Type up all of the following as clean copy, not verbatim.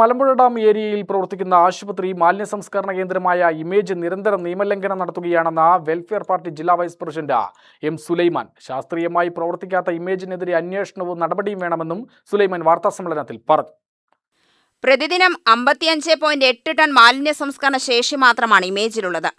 Malampuzha dam ഏരിയയിൽ പ്രവർത്തിക്കുന്ന ആശുപത്രി മാലിന്യ സംസ്കരണ കേന്ദ്രമായ ഇമേജ് നിരന്തരം നിയമലംഘനം നടത്തുകയാണെന്ന വെൽഫെയർ പാർട്ടി ജില്ലാ വൈസ് പ്രസിഡന്റ് എം സുലൈമാൻ. ശാസ്ത്രീയമായി പ്രവർത്തിക്കാത്ത ഇമേജിനെതിരെ അന്വേഷണവും നടപടിയും വേണമെന്നും സുലൈമാൻ വാർത്താസമ്മേളനത്തിൽ പറഞ്ഞു. പ്രതിദിനം 55.8 ടൺ മാലിന്യ സംസ്കരണ ശേഷി മാത്രമാണ് ഇമേജിലുള്ളത്.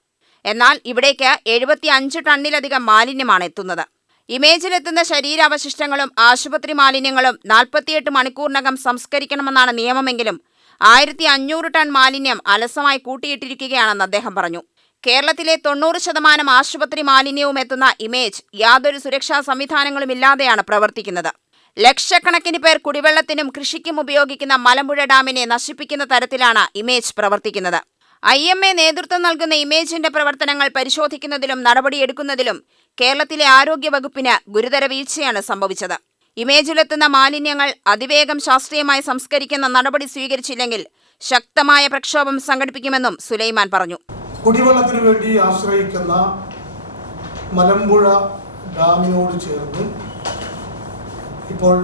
എന്നാൽ ഇവിടേക്ക് 75 ടണ്ണിലധികം മാലിന്യമാണ് എത്തുന്നത്. ഇമേജിലെത്തുന്ന ശരീരാവശിഷ്ടങ്ങളും ആശുപത്രി മാലിന്യങ്ങളും 48 മണിക്കൂറിനകം സംസ്കരിക്കണമെന്നാണ് നിയമമെങ്കിലും 1500 ടൺ മാലിന്യം അലസമായി കൂട്ടിയിട്ടിരിക്കുകയാണെന്ന് അദ്ദേഹം പറഞ്ഞു. കേരളത്തിലെ 90% ആശുപത്രി മാലിന്യവും എത്തുന്ന ഇമേജ് യാതൊരു സുരക്ഷാ സംവിധാനങ്ങളുമില്ലാതെയാണ് പ്രവർത്തിക്കുന്നത്. ലക്ഷക്കണക്കിന് പേർ കുടിവെള്ളത്തിനും കൃഷിക്കും ഉപയോഗിക്കുന്ന മലമ്പുഴ ഡാമിനെ നശിപ്പിക്കുന്ന തരത്തിലാണ് ഇമേജ് പ്രവർത്തിക്കുന്നത്. IMA നേതൃത്വം നൽകുന്ന ഇമേജിന്റെ പ്രവർത്തനങ്ങൾ പരിശോധിക്കുന്നതിലും നടപടിയെടുക്കുന്നതിലും കേരളത്തിലെ ആരോഗ്യ വകുപ്പിന് ഗുരുതര വീഴ്ചയാണ് സംഭവിച്ചത്. ഇമേജിലെത്തുന്ന മാലിന്യങ്ങൾ അതിവേഗം ശാസ്ത്രീയമായി സംസ്കരിക്കുന്ന നടപടി സ്വീകരിച്ചില്ലെങ്കിൽ ശക്തമായ പ്രക്ഷോഭം സംഘടിപ്പിക്കുമെന്നും സുലൈമാൻ പറഞ്ഞു. കുടിവെള്ളത്തിനു വേണ്ടി ആശ്രയിക്കുന്ന മലമ്പുഴ ഡാമിനോട് ചേർന്ന് ഇപ്പോൾ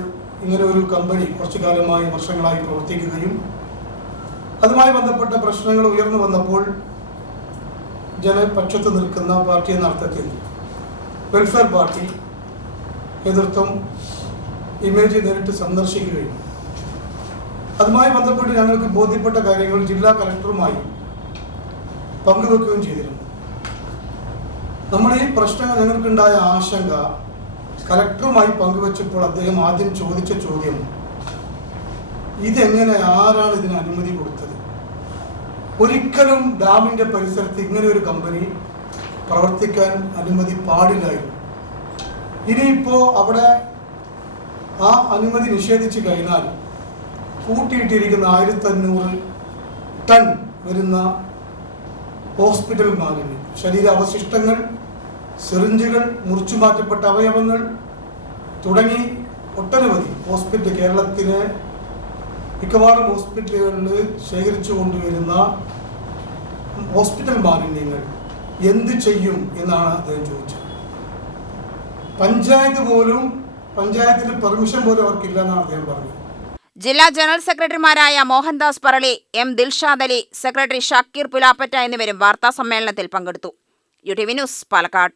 ഇങ്ങനെ ഒരു കമ്പനി കുറച്ചു കാലമായി വർഷങ്ങളായി പ്രവർത്തിക്കുകയും അതുമായി ബന്ധപ്പെട്ട പ്രശ്നങ്ങൾ ഉയർന്നു വന്നപ്പോൾ ജനപക്ഷത്ത് നിൽക്കുന്ന പാർട്ടി എന്ന അർത്ഥത്തിൽ വെൽഫെയർ പാർട്ടി നേതൃത്വം ഇമേജ് നേരിട്ട് സന്ദർശിക്കുകയും അതുമായി ബന്ധപ്പെട്ട് ഞങ്ങൾക്ക് ബോധ്യപ്പെട്ട കാര്യങ്ങൾ ജില്ലാ കളക്ടറുമായി പങ്കുവെക്കുകയും ചെയ്തിരുന്നു. നമ്മുടെ ഈ പ്രശ്നങ്ങൾ ഞങ്ങൾക്കുണ്ടായ ആശങ്ക കളക്ടറുമായി പങ്കുവെച്ചപ്പോൾ അദ്ദേഹം ആദ്യം ചോദിച്ച ചോദ്യം, ഇതെങ്ങനെ, ആരാണ് ഇതിന് അനുമതി കൊടുത്തത്? ഒരിക്കലും ഡാമിൻ്റെ പരിസരത്ത് ഇങ്ങനെ ഒരു കമ്പനി പ്രവർത്തിക്കാൻ അനുമതി പാടില്ലായിരുന്നു. ഇനിയിപ്പോൾ അവിടെ ആ അനുമതി നിഷേധിച്ചു കഴിഞ്ഞാൽ കൂട്ടിയിട്ടിരിക്കുന്ന 1500 ടൺ വരുന്ന ഹോസ്പിറ്റൽ മാലിന്യം, ശരീരാവശിഷ്ടങ്ങൾ, സിറിഞ്ചുകൾ, മുറിച്ചു മാറ്റപ്പെട്ട അവയവങ്ങൾ തുടങ്ങി ഒട്ടനവധി കേരളത്തിലെ മിക്കവാറും ഹോസ്പിറ്റലുകളിൽ ശേഖരിച്ചു കൊണ്ടുവരുന്ന ഹോസ്പിറ്റൽ മാലിന്യങ്ങൾ എന്ത് ചെയ്യും എന്നാണ് അദ്ദേഹം ചോദിച്ചത്. പഞ്ചായത്തിന് പെർമിഷൻ പോലും അവർക്കില്ലെന്നാണ് അദ്ദേഹം പറഞ്ഞത്. ജില്ലാ ജനറൽ സെക്രട്ടറിമാരായ മോഹൻദാസ് പറളി, M ദിൽഷാദ് അലി, സെക്രട്ടറി ഷക്കീർ പുലാപ്പറ്റ എന്നിവരും വാർത്താ സമ്മേളനത്തിൽ പങ്കെടുത്തു. UTV news, Palakkad.